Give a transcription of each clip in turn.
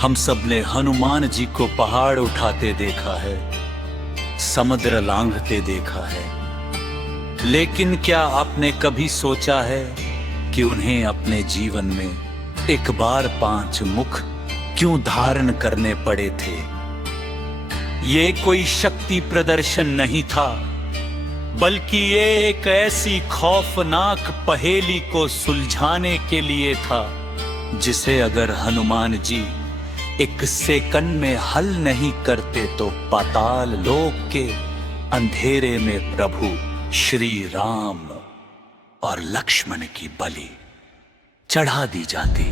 हम सब ने हनुमान जी को पहाड़ उठाते देखा है, समुद्र लांघते देखा है, लेकिन क्या आपने कभी सोचा है कि उन्हें अपने जीवन में एक बार 5 मुख क्यों धारण करने पड़े थे? ये कोई शक्ति प्रदर्शन नहीं था, बल्कि ये एक ऐसी खौफनाक पहेली को सुलझाने के लिए था जिसे अगर हनुमान जी एक सेकंड में हल नहीं करते तो पाताल लोक के अंधेरे में प्रभु श्री राम और लक्ष्मण की बलि चढ़ा दी जाती।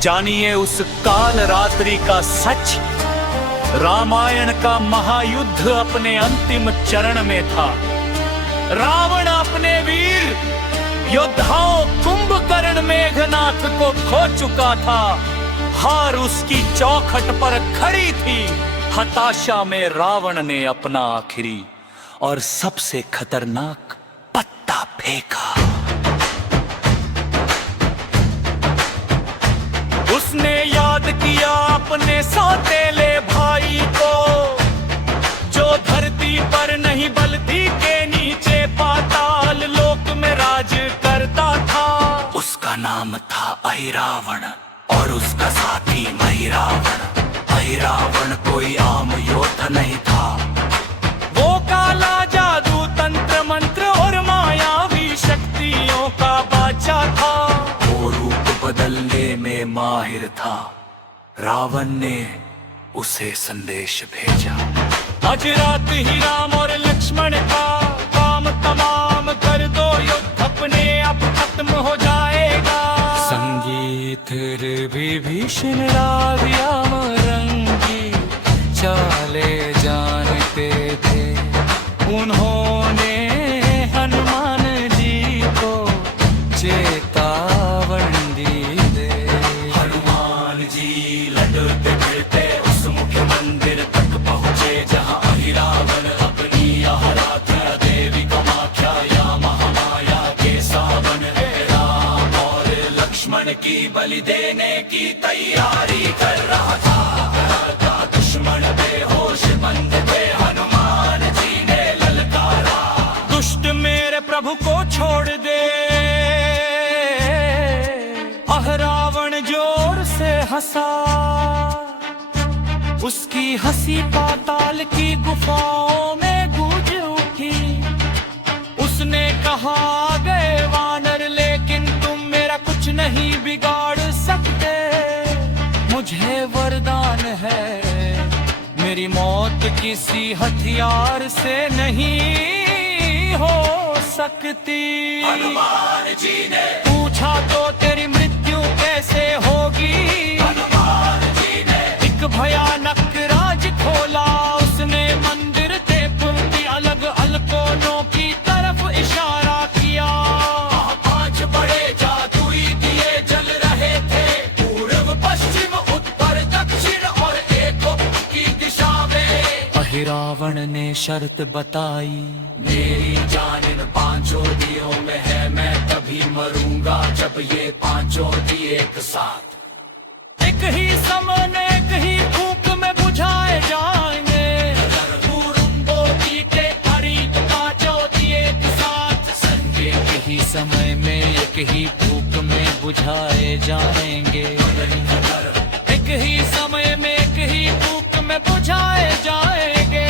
जानिए उस काल रात्रि का सच। रामायण का महायुद्ध अपने अंतिम चरण में था। रावण अपने वीर योद्धाओं कुंभकर्ण मेघनाथ को खो चुका था। हार उसकी चौखट पर खड़ी थी। हताशा में रावण ने अपना आखिरी और सबसे खतरनाक पत्ता फेंका। उसने याद किया अपने सौतेले भाई को, जो धरती पर नहीं बल्कि के नीचे पाताल लोक में राज करता था। उसका नाम था अहिरावण और उसका साथी महिरावण। अहिरावण कोई आम योद्धा नहीं था। वो काला जादू तंत्र मंत्र और मायावी शक्तियों का बादशाह था। वो रूप बदलने में माहिर था। रावण ने उसे संदेश भेजा, आज रात ही राम और लक्ष्मण का काम तमाम कर दो, युद्ध अपने आप खत्म हो जाएगा। संगीत विभीषण राम रंगी चाले जानते थे। उन्होंने हनुमान जी को चेतावनी दे। हनुमान जी लड़ते फिरते उस मुख्य मंदिर तक पहुँचे जहाँ अहिरावण अपनी आराध्या देवी कामाख्या या महामाया के सावन राम और लक्ष्मण की बलि देने की तैयारी कर रहा था। दुश्मन बेहोश बंद थे, हनुमान जी ने ललकारा, दुष्ट मेरे प्रभु को छोड़ दे। अहिरावण जोर से हंसा, उसकी हंसी पाताल की गुफाओं में गूंज उठी। उसने कहा, गए वानर लेकिन तुम मेरा कुछ नहीं बिगाड़ सकते। मुझे वरदान है, मेरी मौत किसी हथियार से नहीं हो सकती। हनुमान जी ने पूछा, तो तेरी मृत्यु कैसे होगी? हनुमान जी ने एक भयानक राज खोला। उसने मंदिर से पुल अलग अलग कोनों की तरफ इशारा किया। 5 बड़े जादुई दिए जल रहे थे, पूर्व पश्चिम उत्तर दक्षिण और एक की दिशा में। अहिरावण ने शर्त बताई, मेरी जान इन 5 दियों में है, मैं तभी मरूंगा जब ये 5 दिए एक साथ एक ही समय में एक ही फूंक में बुझाए जाएंगे। एक ही समय में एक ही फूंक में बुझाए जाएंगे। एक ही समय में एक ही फूंक में बुझाए जाएंगे।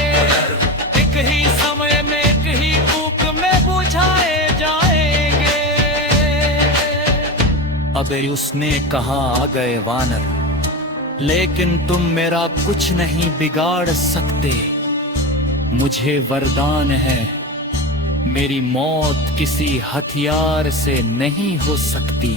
एक ही समय में एक ही फूंक में बुझाए जाएंगे। अबे उसने कहा, आ गए वानर, लेकिन तुम मेरा कुछ नहीं बिगाड़ सकते। मुझे वरदान है, मेरी मौत किसी हथियार से नहीं हो सकती।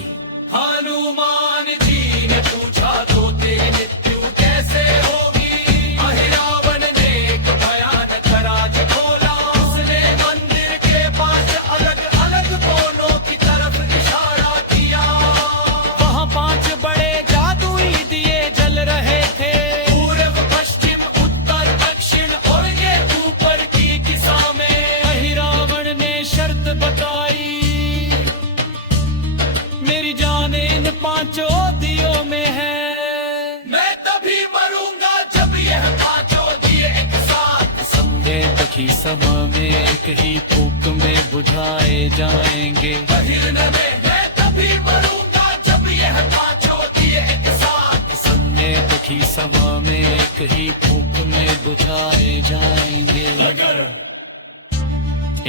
हनुमान जी ने पूछा, तो तेरी मृत्यु कैसे होगी? अहिरावण ने एक भयानक राज खोला। उसने मंदिर के 5 अलग अलग कोनों की तरफ इशारा किया। वहाँ 5 बड़े जादुई दिए जल रहे थे, पूर्व पश्चिम उत्तर दक्षिण और ये ऊपर की दिशा में। अहिरावण ने शर्त बताई, मेरी जान इन 5 दियों में है, ही समय में एक ही फूक में बुझाए जाएंगे। सन्ने एक ही समय में एक ही फूक में बुझाए जाएंगे।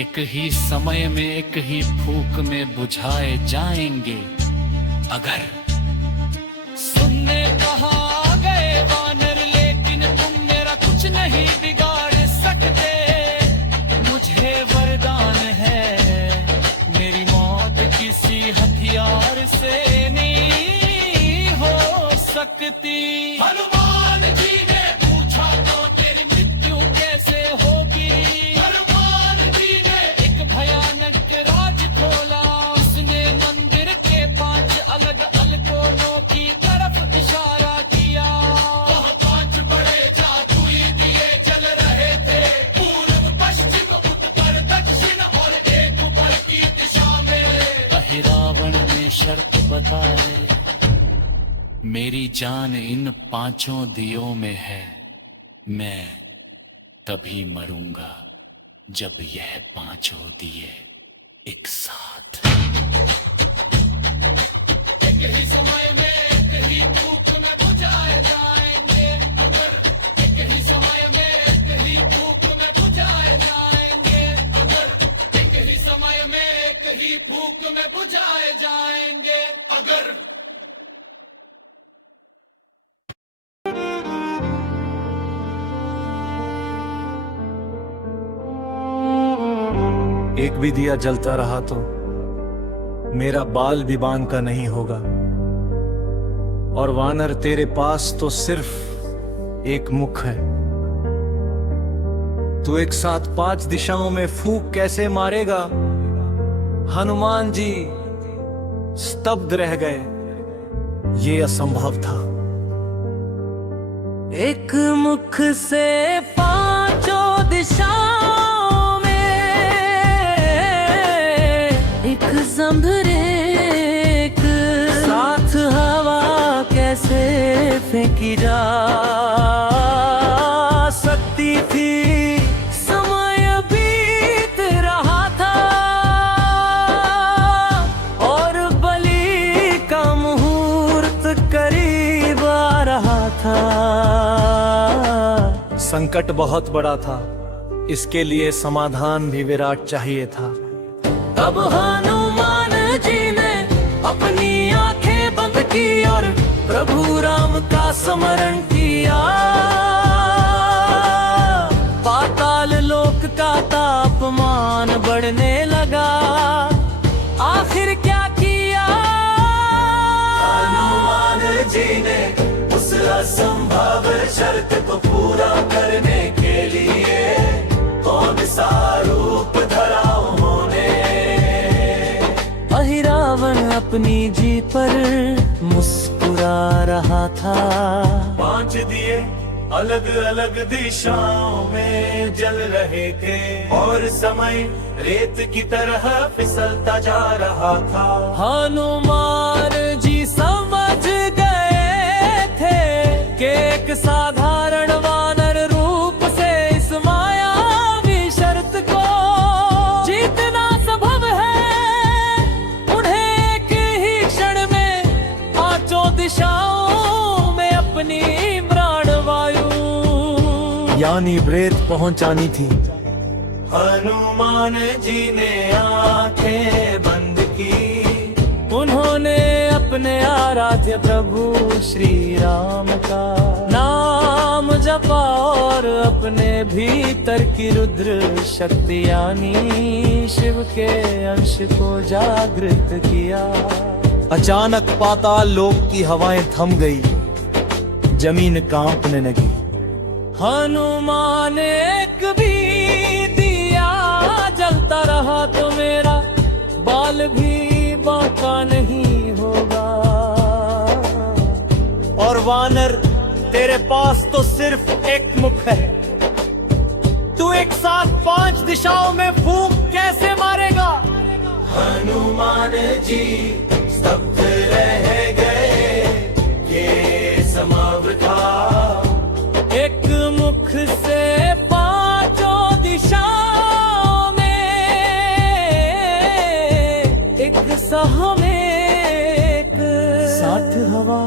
एक ही समय में एक ही फूक में बुझाए जाएंगे। अगर सुनने कहा गए वानर, लेकिन तुम मेरा कुछ नहीं बिगाड़ सकते। मुझे वरदान है, मेरी मौत किसी हथियार से नहीं हो सकती। हनुमान जी ने पूछा तो तेरी मृत्यु कैसे होगी। हनुमान जी ने एक भयानक राज खोला। उसने मंदिर के 5 अलग अलग कोनों की तरफ इशारा किया। वह 5 बड़े जादुई दिए जल रहे थे, पूर्व पश्चिम उत्तर दक्षिण और एक ऊपर की दिशा में। रावण ने शर्त बताई, मेरी जान इन 5 दियों में है। मैं तभी मरूंगा जब यह 5 दिए एक साथ एक ही समय में एक ही फूक में बुझाए जाएंगे। अगर एक ही समय में एक ही फूक में बुझाए जाएंगे। अगर एक ही समय में एक ही फूक में बुझाए जाएंगे। अगर एक भी दिया जलता रहा तो मेरा बाल भी बांग का नहीं होगा। और वानर तेरे पास तो सिर्फ एक मुख है। तू एक साथ 5 दिशाओं में फूंक कैसे मारेगा। हनुमान जी स्तब्ध रह गए। ये असंभव था। एक मुख से 5 दिशाओं में एक ज़ंभरेक साथ हवा कैसे फेंकी जा सकती थी। समय बीत रहा था और बलि का मुहूर्त करीब आ रहा था। संकट बहुत बड़ा था, इसके लिए समाधान भी विराट चाहिए था। तब हनुमान जी ने अपनी आंखें बंद की और प्रभु राम का स्मरण किया। पाताल लोक का तापमान बढ़ने लगा। आखिर क्या किया हनुमान जी ने उस असंभव शर्त को पूरा करने के लिए कौन सा रूप धरा उन्होंने। रावण अपनी जीत पर मुस्कुरा रहा था। 5 दिए अलग अलग दिशाओं में जल रहे थे और समय रेत की तरह फिसलता जा रहा था। हनुमान जी समझ गए थे कि एक साधारण वानर रूप से इस मायावी शर्त को जीतना संभव है। उन्हें एक ही क्षण में 5 दिशाओं में अपनी प्राणवायु यानी ब्रेथ पहुंचानी थी। हनुमान जी ने आंखें बंद की। उन्होंने अपने आराध्य प्रभु श्री राम का नाम जपा और अपने भीतर की रुद्र शक्ति यानी शिव के अंश को जागृत किया। अचानक पाताल लोक की हवाएं थम गई, जमीन कांपने लगी। हनुमान एक भी दिया जलता रहा तो मेरा बाल भी बांका नहीं होगा। और वानर तेरे पास तो सिर्फ एक मुख है। तू एक साथ 5 दिशाओं में फूंक कैसे मारेगा। हनुमान जी स्तब्ध रह गए। ये समावृता एक मुख से 5 दिशा हवा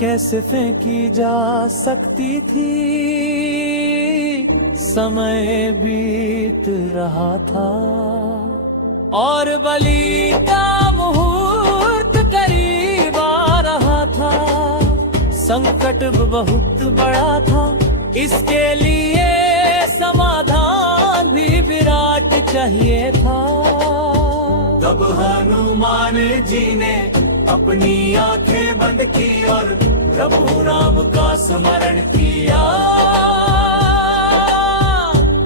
कैसे फेंकी जा सकती थी। समय बीत रहा था और बलि का मुहूर्त करीब आ रहा था। संकट बहुत बड़ा था, इसके लिए समाधान भी विराट चाहिए था। तब हनुमान जी ने अपनी आंखें बंद की और प्रभु राम का स्मरण किया।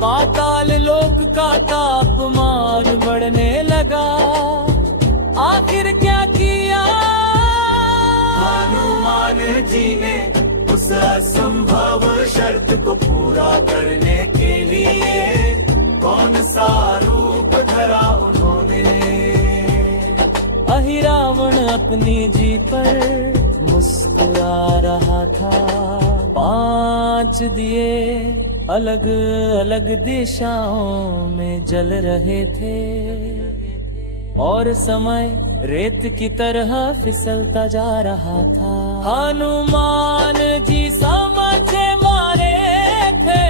पाताल लोक का तापमान बढ़ने लगा, आखिर क्या किया हनुमान जी ने उस असंभव शर्त को पूरा करने के लिए कौन सा रूप धरा उन्होंने। अहिरावण अपनी जीत पर मुस्कुरा रहा था। 5 दिए अलग अलग दिशाओं में जल रहे थे और समय रेत की तरह फिसलता जा रहा था। हनुमान जी समझे मारे थे,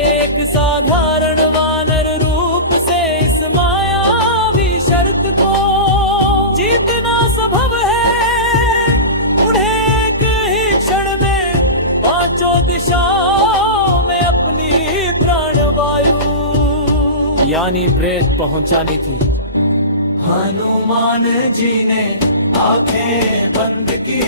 एक साधारण वानर रूप से इस मायावी शर्त को जीतना संभव है। उन्हें एक ही क्षण में 5 दिशाओं में अपनी प्राणवायु यानी ब्रेथ पहुंचानी थी। हनुमान जी ने आंखें बंद की,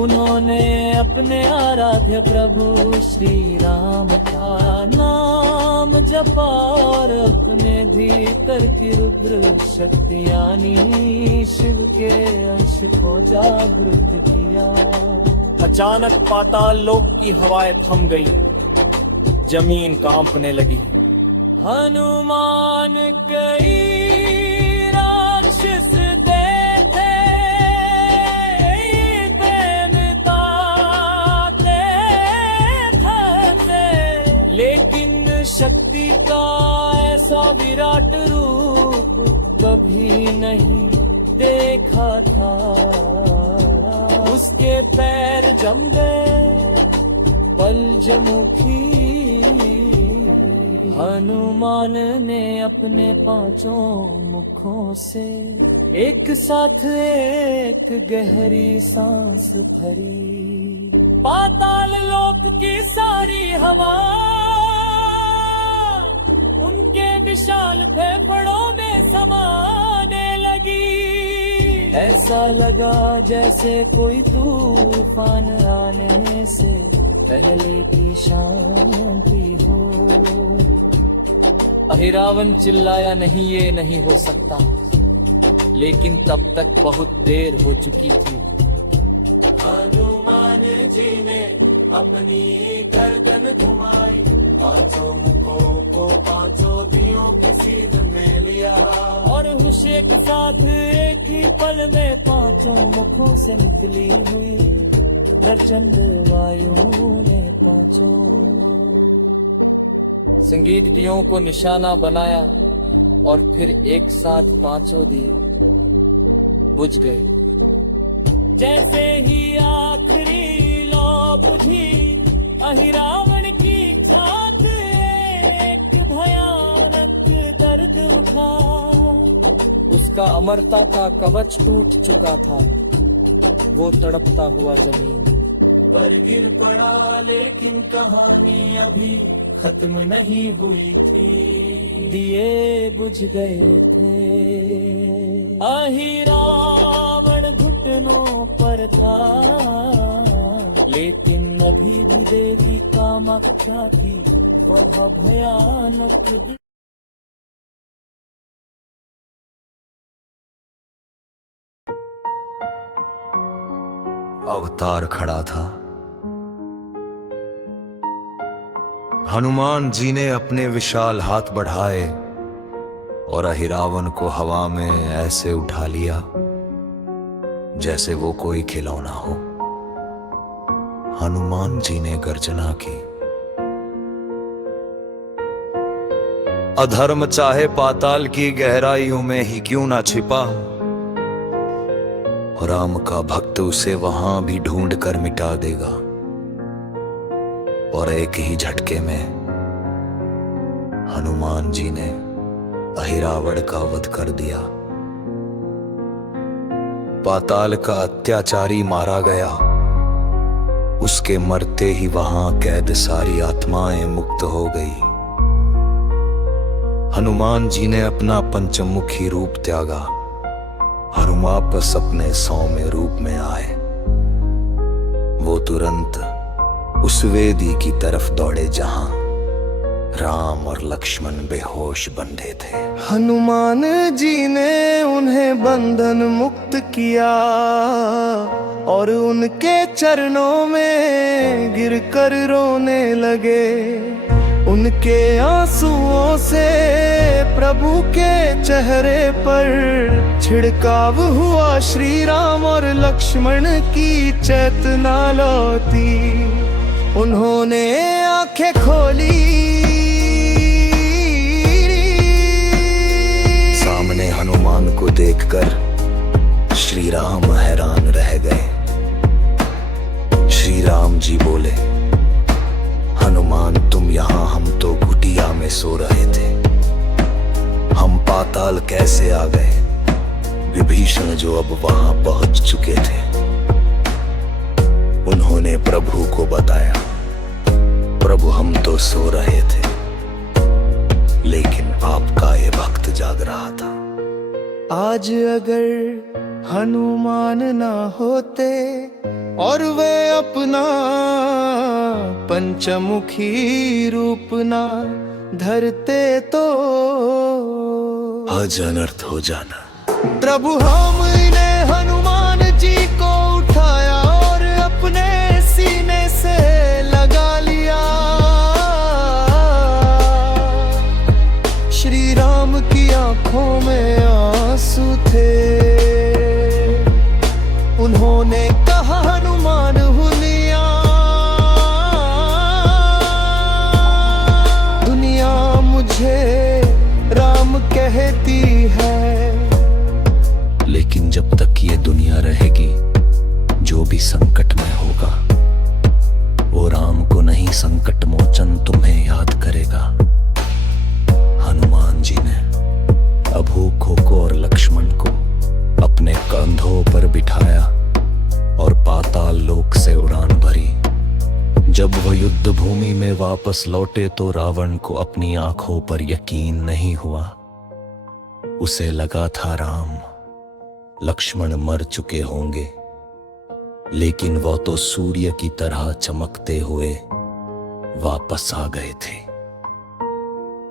उन्होंने अपने आराध्य प्रभु श्री राम का नाम जपा और अपने भीतर की रुद्र शक्ति यानी शिव के अंश को जागृत किया। अचानक पाताल लोक की हवाएं थम गई, जमीन कांपने लगी। हनुमान कई राक्षस देखे लेकिन शक्ति का ऐसा विराट रूप कभी नहीं देखा था। उसके पैर जम गए पंचमुखी। हनुमान ने अपने 5 मुखों से एक साथ एक गहरी सांस भरी। पाताल लोक की सारी हवा उनके विशाल फेफड़ों में समाने लगी। ऐसा लगा जैसे कोई तूफान आने से पहले की शांति हो। अहिरावण चिल्लाया, नहीं ये नहीं हो सकता, लेकिन तब तक बहुत देर हो चुकी थी। हनुमान जी ने अपनी गर्दन घुमाई, 5 मुखों को 5 दियों की सीध में लिया और हुशे के साथ एक ही पल में 5 मुखों से निकली हुई प्रचंड वायु में 5 संगीत दियों को निशाना बनाया और फिर एक साथ 5 दिए बुझ गए। जैसे ही आखिरी लौ बुझी, अहिरावण की छात एक भयानक दर्द उठा। उसका अमरता का कवच टूट चुका था। वो तड़पता हुआ जमीन पर गिर पड़ा, लेकिन कहानी अभी खत्म नहीं हुई थी। दिए बुझ गए थे, अहिरावण घुटनों पर था, लेकिन अभी भी देवी कामाख्या की वह भयानक अवतार खड़ा था। हनुमान जी ने अपने विशाल हाथ बढ़ाए और अहिरावण को हवा में ऐसे उठा लिया जैसे वो कोई खिलौना हो। हनुमान जी ने गर्जना की, अधर्म चाहे पाताल की गहराइयों में ही क्यों ना छिपा, राम का भक्त उसे वहां भी ढूंढ कर मिटा देगा और एक ही झटके में हनुमान जी ने अहिरावण का वध कर दिया। पाताल का अत्याचारी मारा गया। उसके मरते ही वहां कैद सारी आत्माएं मुक्त हो गई। हनुमान जी ने अपना पंचमुखी रूप त्यागा। हनुम वापस अपने सौम्य रूप में आए। वो तुरंत उस वेदी की तरफ दौड़े जहां राम और लक्ष्मण बेहोश बंधे थे। हनुमान जी ने उन्हें बंधन मुक्त किया और उनके चरणों में गिरकर रोने लगे। उनके आंसुओं से प्रभु के चेहरे पर छिड़काव हुआ। श्री राम और लक्ष्मण की चेतना लौटी। उन्होंने आंखें खोली। सामने हनुमान को देखकर श्री राम हैरान रह गए। श्री राम जी बोले, हनुमान तुम यहाँ, हम तो कुटिया में सो रहे थे। हम पाताल कैसे आ गए? विभीषण जो अब वहां पहुंच चुके थे, उन्होंने प्रभु को बताया, प्रभु हम तो सो रहे थे, लेकिन आपका ये भक्त जाग रहा था। आज अगर हनुमान ना होते और वे अपना पंचमुखी रूप ना धरते तो आज अनर्थ हो जाना। प्रभु हमने हनुमान जी को उठाया और अपने सीने से लगा लिया। श्री राम की आंखों में आंसू थे। उन्होंने कहा, हनुमान हुलिया, दुनिया मुझे राम कहती है। लेकिन जब तक ये दुनिया रहेगी, जो भी संकट में होगा, वो राम को नहीं, संकट मोचन तुम्हें याद करेगा। हनुमान जी ने अभू, खोको और लक्ष्मण को अपने कंधों पर बिठाया और पाताल लोक से उड़ान भरी। जब वह युद्ध भूमि में वापस लौटे तो रावण को अपनी आंखों पर यकीन नहीं हुआ। उसे लगा था राम लक्ष्मण मर चुके होंगे, लेकिन वो तो सूर्य की तरह चमकते हुए वापस आ गए थे।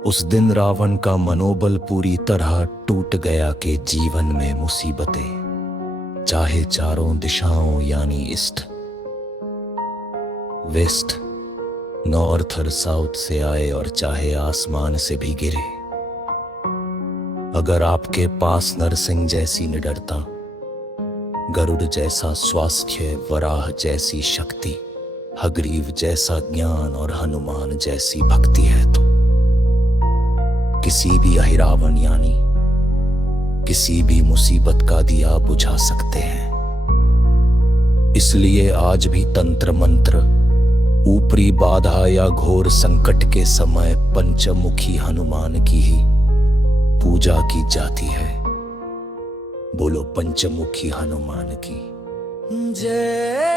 उस दिन रावण का मनोबल पूरी तरह टूट गया कि जीवन में मुसीबतें, चाहे चारों दिशाओं यानी ईस्ट, वेस्ट, नॉर्थ और साउथ से आए और चाहे आसमान से भी गिरे। अगर आपके पास नरसिंह जैसी निडरता, गरुड़ जैसा स्वास्थ्य, वराह जैसी शक्ति, हग्रीव जैसा ज्ञान और हनुमान जैसी भक्ति है तो किसी भी अहिरावण यानी किसी भी मुसीबत का दिया बुझा सकते हैं। इसलिए आज भी तंत्र मंत्र, ऊपरी बाधा या घोर संकट के समय पंचमुखी हनुमान की ही पूजा की जाती है। बोलो पंचमुखी हनुमान की जय।